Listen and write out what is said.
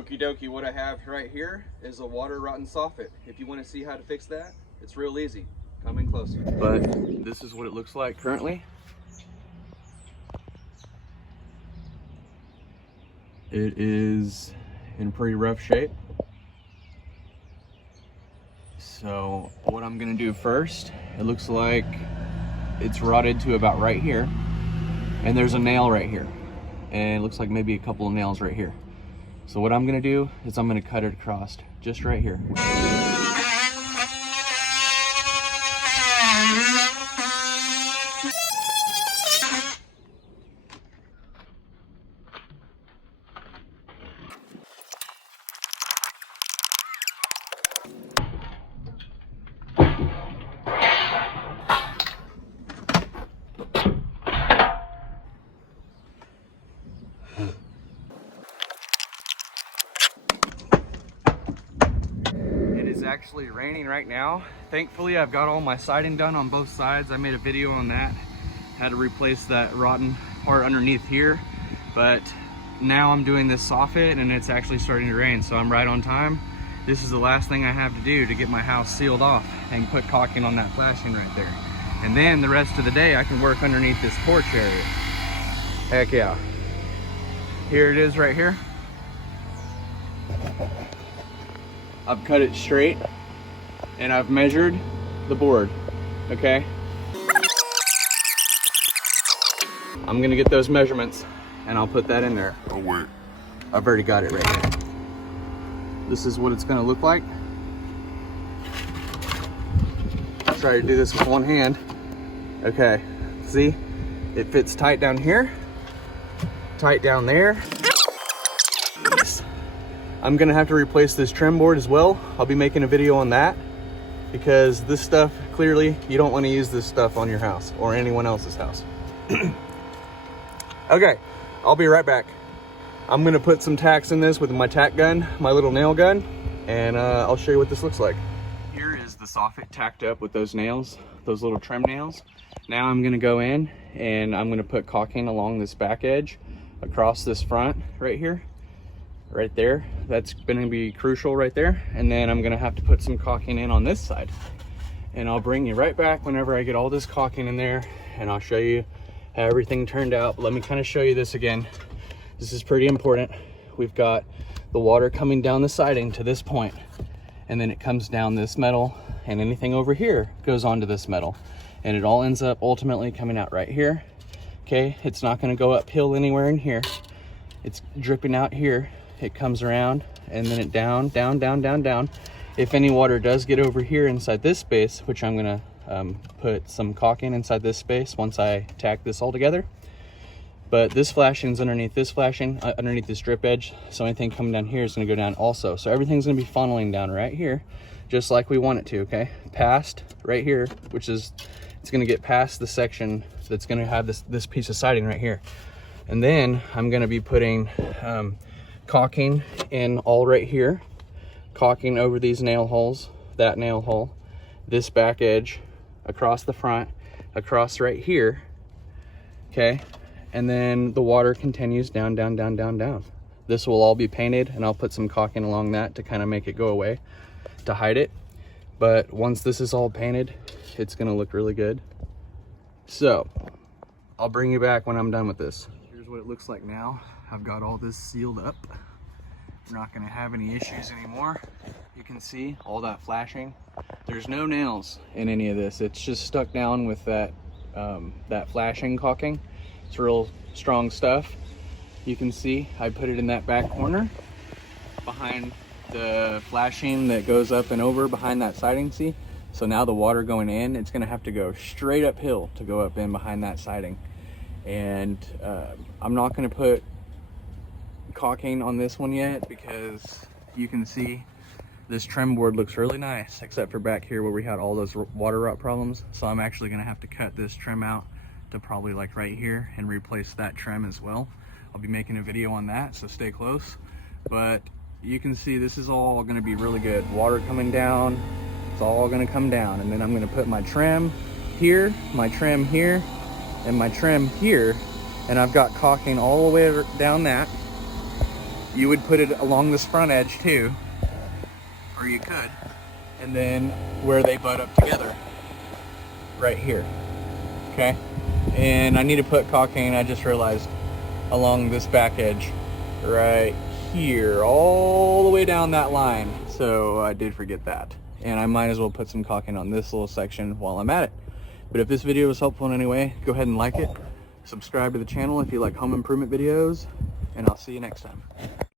Okie dokie, what I have right here is a water rotten soffit. If you want to see how to fix that, it's real easy. Come in closer. But this is what it looks like currently. It is in pretty rough shape. So what I'm gonna do first, it looks like it's rotted to about right here. And there's a nail right here. And it looks like maybe a couple of nails right here. So what I'm gonna do is I'm gonna cut it across, just right here. It's actually raining right now. Thankfully, I've got all my siding done on both sides. I made a video on that. Had to replace that rotten part underneath here, but now I'm doing this soffit and it's actually starting to rain, so I'm right on time. This is the last thing I have to do to get my house sealed off and put caulking on that flashing right there. And then the rest of the day I can work underneath this porch area. Heck yeah. Here it is right here. I've cut it straight and I've measured the board, okay? I'm gonna get those measurements and I'll put that in there. Oh wait, I've already got it right here. This is what it's gonna look like. I'll try to do this with one hand. Okay, see? It fits tight down here, tight down there. I'm gonna have to replace this trim board as well. I'll be making a video on that because this stuff, clearly, you don't wanna use this stuff on your house or anyone else's house. Okay, I'll be right back. I'm gonna put some tacks in this with my tack gun, my little nail gun, and I'll show you what this looks like. Here is the soffit tacked up with those nails, those little trim nails. Now I'm gonna go in and I'm gonna put caulking along this back edge, across this front right here. Right there, that's gonna be crucial right there. And then I'm gonna have to put some caulking in on this side. And I'll bring you right back whenever I get all this caulking in there and I'll show you how everything turned out. Let me kind of show you this again. This is pretty important. We've got the water coming down the siding to this point, and then it comes down this metal, and anything over here goes onto this metal. And it all ends up ultimately coming out right here. Okay, it's not gonna go uphill anywhere in here. It's dripping out here. It comes around and then it down, down, down, down, down. If any water does get over here inside this space, which I'm gonna put some caulking inside this space once I tack this all together. But this flashing's underneath this flashing, underneath this drip edge. So anything coming down here is gonna go down also. So everything's gonna be funneling down right here, just like we want it to, okay? Past right here, which is, it's gonna get past the section that's gonna have this piece of siding right here. And then I'm gonna be putting caulking in all right here, caulking over these nail holes, that nail hole, this back edge, across the front, across right here, okay? And then the water continues down, down, down, down, down. This will all be painted and I'll put some caulking along that to kind of make it go away, to hide it. But once this is all painted, it's gonna look really good. So I'll bring you back when I'm done with this. Here's what it looks like now. I've got all this sealed up. We're not gonna have any issues anymore. You can see all that flashing. There's no nails in any of this. It's just stuck down with that, that flashing caulking. It's real strong stuff. You can see I put it in that back corner behind the flashing that goes up and over behind that siding, see? So now the water going in, it's gonna have to go straight uphill to go up in behind that siding. And I'm not gonna put caulking on this one yet because you can see this trim board looks really nice, except for back here where we had all those water rot problems. So I'm actually gonna have to cut this trim out to probably like right here and replace that trim as well. I'll be making a video on that, so stay close. But you can see this is all gonna be really good. Water coming down, it's all gonna come down. And then I'm gonna put my trim here, my trim here, and my trim here. And I've got caulking all the way down that. you would put it along this front edge too, or you could, and then where they butt up together, right here, okay? And I need to put caulking, I just realized, along this back edge, right here, all the way down that line. So I did forget that. And I might as well put some caulking on this little section while I'm at it. But if this video was helpful in any way, go ahead and like it. Subscribe to the channel if you like home improvement videos, and I'll see you next time.